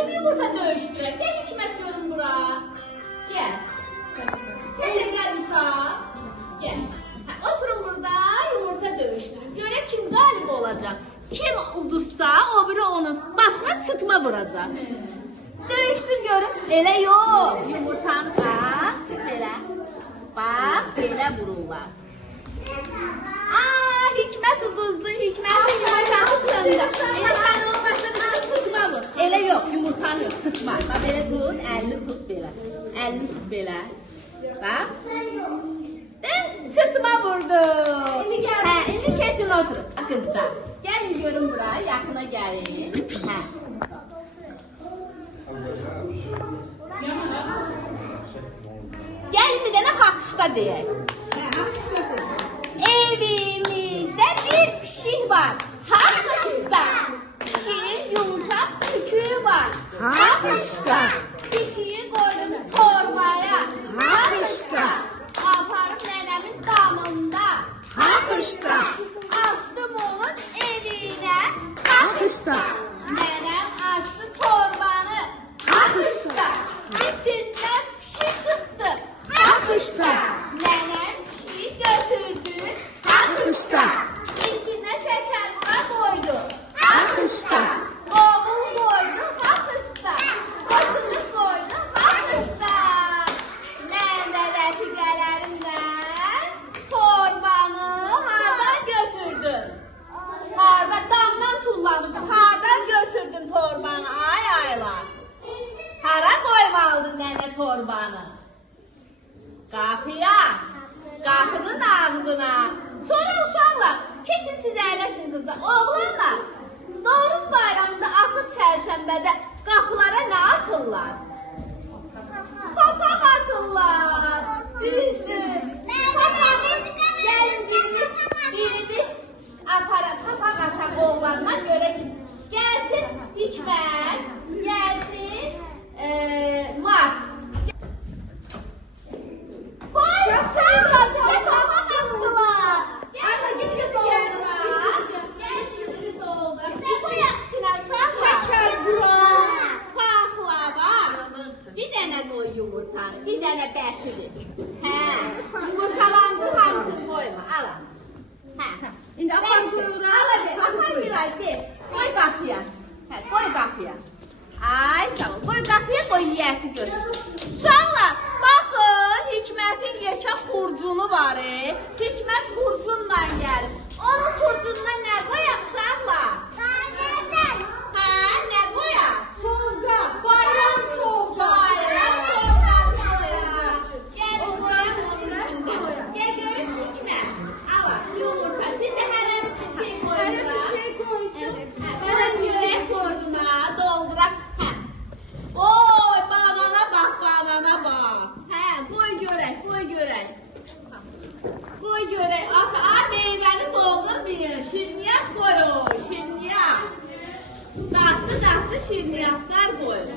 kim yumurta döyüşdürər? Gəl Hikmət görün bura. Gəl. Sən də gəl Musab. Gəl. Oturun burada, yumurta döyüşdürün. Görək kim qalib olacaq. Kim uduzsa, o biri onun başına sıtma vuracaq. Döyüşdür görün. Elə yox. Yumurtanı bax, belə. Bax, belə vururlar. Hikmət uduzdu, Hikmətin yumurtanı sındı. Elə sən onun başına bir sıtma vur. Elə yox, yumurtanı yox, sıtma. Bax, belə tut, əlini tut belə. Əlini tut belə. Bax. Sıtma vurdu. İndi keçin oturun. Kızlar. Gəlin görün bura, yaxına gəlin. Gəlin bir dənə baxışda deyək. Evimizdə bir pişik var. Baxışda. Pişiyin yumuşaq tüküyü var. Baxışda. Pişiyi qoydum torbaya. Baxışda. Aparıb nənəmin damında. Baxışda. Astım onun evinə. Baxışda. Nənəm açdı torbanı. Baxışda. İçindən pişik çıxdı. Baxışda. Nənəm pişiyi götürdü. Baxışda. İçinə şəkər bura qoydu. Baxışda. Oğul qoydu. Baxışda. Qoşunu qoydu. Baxışda. Mən də rəfiqələrimlə torbanı hardan götürdüm? Harda damdan tullamışdım. Hardan götürdün torbanı? Ay aylar. Hara qoymalıdır nənə torbanı? Qapıya. Qapının ağzına. Sonra uşaqlar, keçin siz əyləşin qızlar. Oğlanlar, Novruz bayramında axır çərşənbədə qapılara nə atırlar? Papaq atırlar. Düşün. Gəlin biriniz papaq ataq oğlanlar görək. Gəlsin Hikmət, gəlsin Mark. Koy, uşaqlar, bizə papaq atdılar. Gəlin dişiniz oldular. Gəlin dişiniz oldular. Nə qoyaq içinə uşaqlar? Şəkər bura. Paxla var. Bir dənə qoy yumurtanı, bir dənə bəsidir. Yumurtalarınızın hamısını qoyma, ala. İndi apar buyura. Ala ver, apar Giray, ver. Qoy qapıya. Qoy qapıya. Ay sağ ol, qoy qapıya, qoy yiyəsi götürsün. Uşaqlar, baxın, Hikmətin yekə xurcunu var. Hikmət xurcunla gəlib. Onun xurcununa nə qoyaq uşaqlar? Nə qoyaq? Solqa. Bayram solqa. Bayram soğanı qoyaq. Gəlin qoyaq onun içində. Gəl görün Hikmət. Ala, yumurta. Siz də hərə bir şey qoyun. Hərə bir şey qoysun. Hərə bir şey qoysun. Dolduraq. Oy, banana bax, banana bax. Qoy görək, qoy görək. Qoy görək. Meyvəni doldurmayın. Şirniyyat qoyun, şirniyyat. Dadlı şirniyyatlar qoyun.